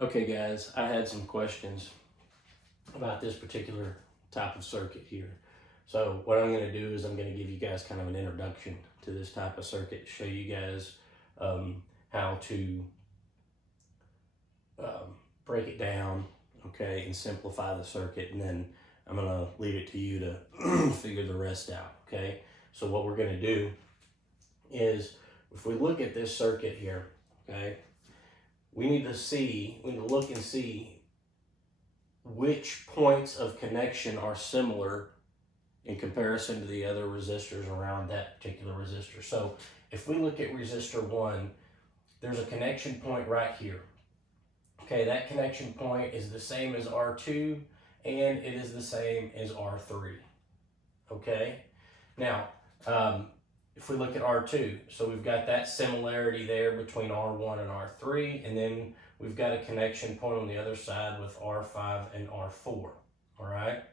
Okay guys, I had some questions about this particular type of circuit here. So what I'm going to do is I'm going to give you guys kind of an introduction to this type of circuit, show you guys how to break it down, okay, and simplify the circuit, and then I'm going to leave it to you to figure the rest out, okay? So what we're going to do is, if we look at this circuit here, okay, we need to look and see which points of connection are similar in comparison to the other resistors around that particular resistor. So if we look at resistor 1, there's a connection point right here. Okay, that connection point is the same as R2 and it is the same as R3. Okay, now if we look at R2, so we've got that similarity there between R1 and R3, and then we've got a connection point on the other side with R5 and R4, all right?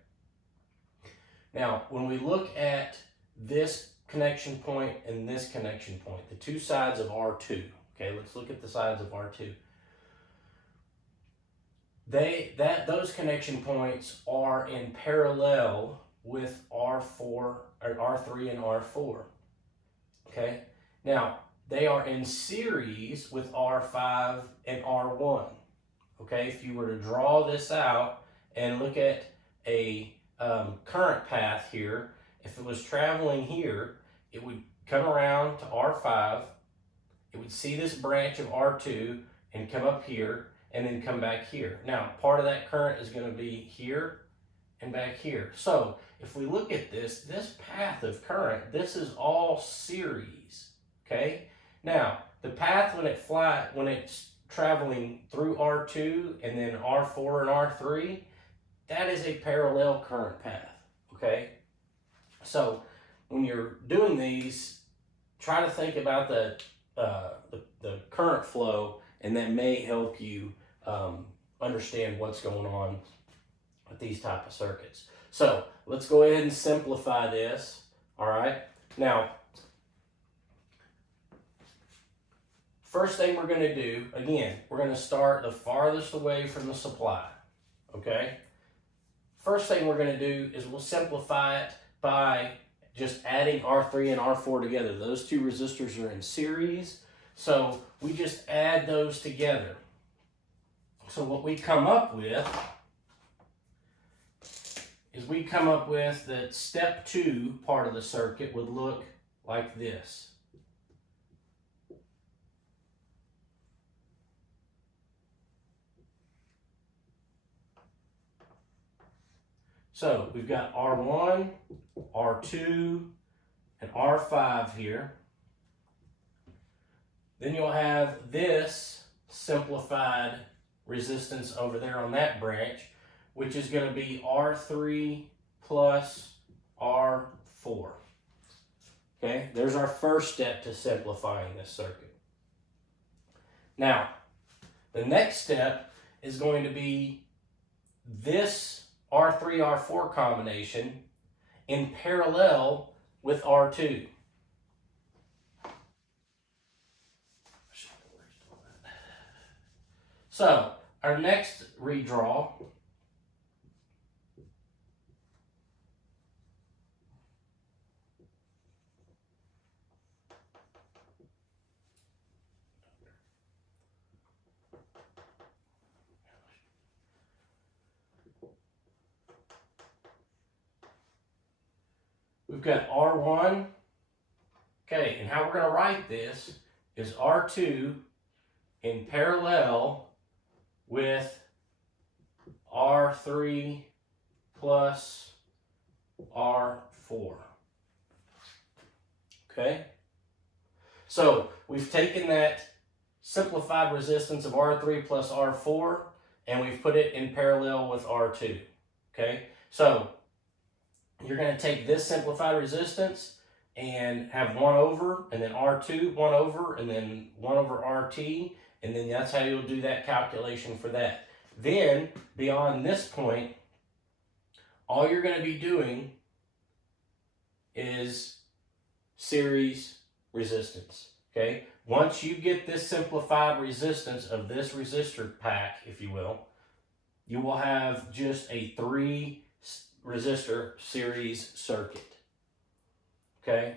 Now, when we look at this connection point and this connection point, the two sides of R2, okay, let's look at the sides of R2. Those connection points are in parallel with R4, or R3 and R4. Okay, now they are in series with R5 and R1. Okay, if you were to draw this out and look at a current path here, if it was traveling here, it would come around to R5, it would see this branch of R2 and come up here and then come back here. Now, part of that current is going to be here and back here. So if we look at this path of current, this is all series, okay? Now, the path when it's traveling through R2 and then R4 and R3, that is a parallel current path, okay? So when you're doing these, try to think about the current flow, and that may help you understand what's going on with these type of circuits. So let's go ahead and simplify this, all right? Now, first thing we're gonna do, again, we're gonna start the farthest away from the supply, okay? First thing we're gonna do is we'll simplify it by just adding R3 and R4 together. Those two resistors are in series, so we just add those together. So what we come up with is we come up with that step 2 part of the circuit would look like this. So we've got R1, R2, and R5 here. Then you'll have this simplified resistance over there on that branch, which is going to be R3 plus R4. Okay, there's our first step to simplifying this circuit. Now, the next step is going to be this R3, R4 combination in parallel with R2. So, our next redraw we've got R1, okay, and how we're going to write this is R2 in parallel with R3 plus R4. Okay? So we've taken that simplified resistance of R3 plus R4 and we've put it in parallel with R2. Okay? So you're going to take this simplified resistance and have 1 over, and then R2, 1 over, and then 1 over RT, and then that's how you'll do that calculation for that. Then, beyond this point, all you're going to be doing is series resistance. Okay, once you get this simplified resistance of this resistor pack, if you will have just a 3 resistor series circuit. Okay,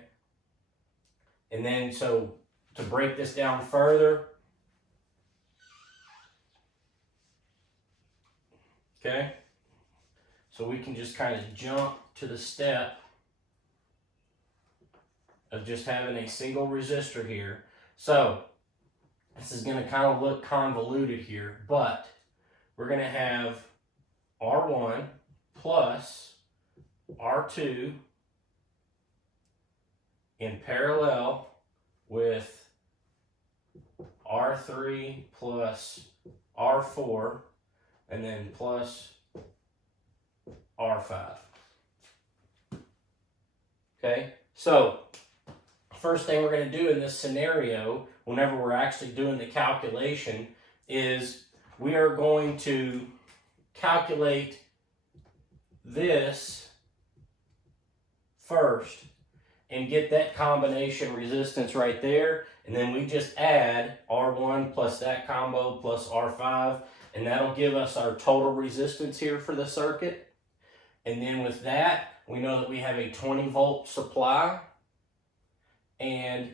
and then so to break this down further, okay, so we can just kind of jump to the step of just having a single resistor here. So this is going to kind of look convoluted here, but we're going to have R1 plus R2 in parallel with R3 plus R4 and then plus R5. Okay, so first thing we're going to do in this scenario, whenever we're actually doing the calculation, is we are going to calculate this first and get that combination resistance right there, and then we just add R1 plus that combo plus R5, and that'll give us our total resistance here for the circuit. And then with that, we know that we have a 20 volt supply, and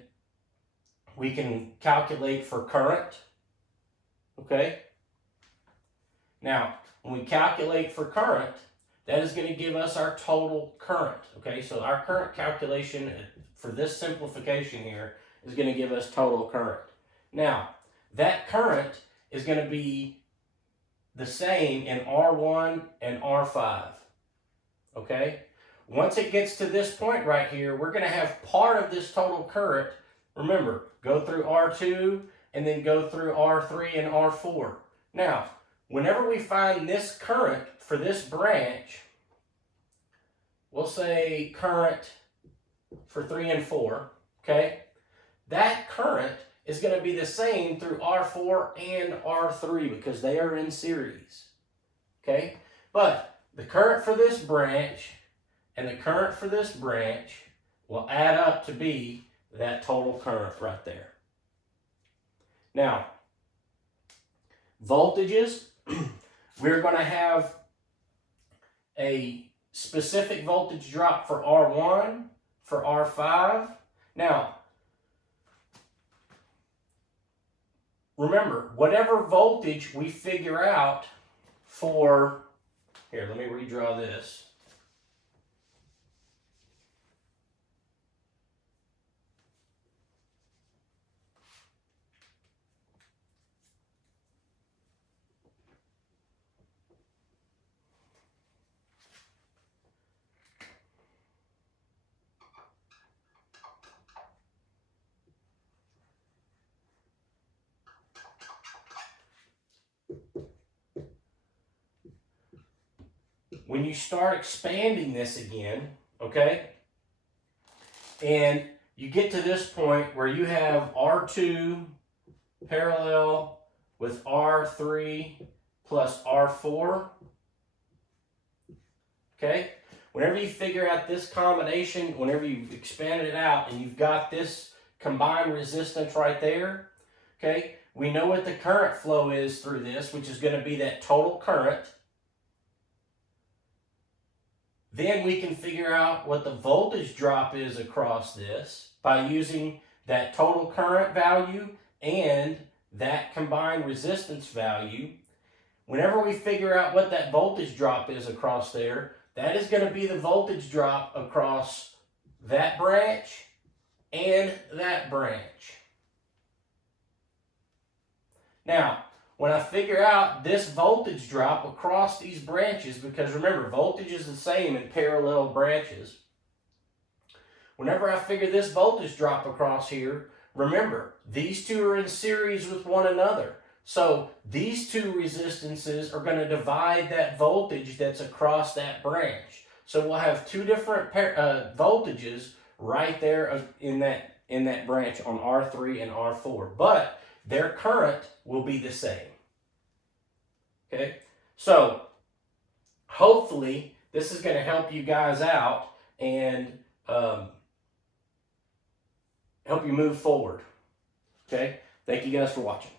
we can calculate for current. Okay, now when we calculate for current, that is going to give us our total current. Okay, so our current calculation for this simplification here is going to give us total current. Now, that current is going to be the same in R1 and R5. Okay, once it gets to this point right here, we're going to have part of this total current, remember, go through R2 and then go through R3 and R4. Now, whenever we find this current for this branch, we'll say current for 3 and 4, okay? That current is going to be the same through R4 and R3 because they are in series, okay? But the current for this branch and the current for this branch will add up to be that total current right there. Now, voltages, we're going to have a specific voltage drop for R1, for R5. Now, remember, whatever voltage we figure out for, here, let me redraw this. When you start expanding this again, okay, and you get to this point where you have R2 parallel with R3 plus R4, okay, whenever you figure out this combination, whenever you've expanded it out and you've got this combined resistance right there, okay, we know what the current flow is through this, which is going to be that total current. Then we can figure out what the voltage drop is across this by using that total current value and that combined resistance value. Whenever we figure out what that voltage drop is across there, that is going to be the voltage drop across that branch and that branch. Now, when I figure out this voltage drop across these branches, because remember, voltage is the same in parallel branches. Whenever I figure this voltage drop across here, remember, these two are in series with one another. So these two resistances are going to divide that voltage that's across that branch. So we'll have two different voltages right there in that branch on R3 and R4. But their current will be the same. Okay, so hopefully this is going to help you guys out and help you move forward. Okay, thank you guys for watching.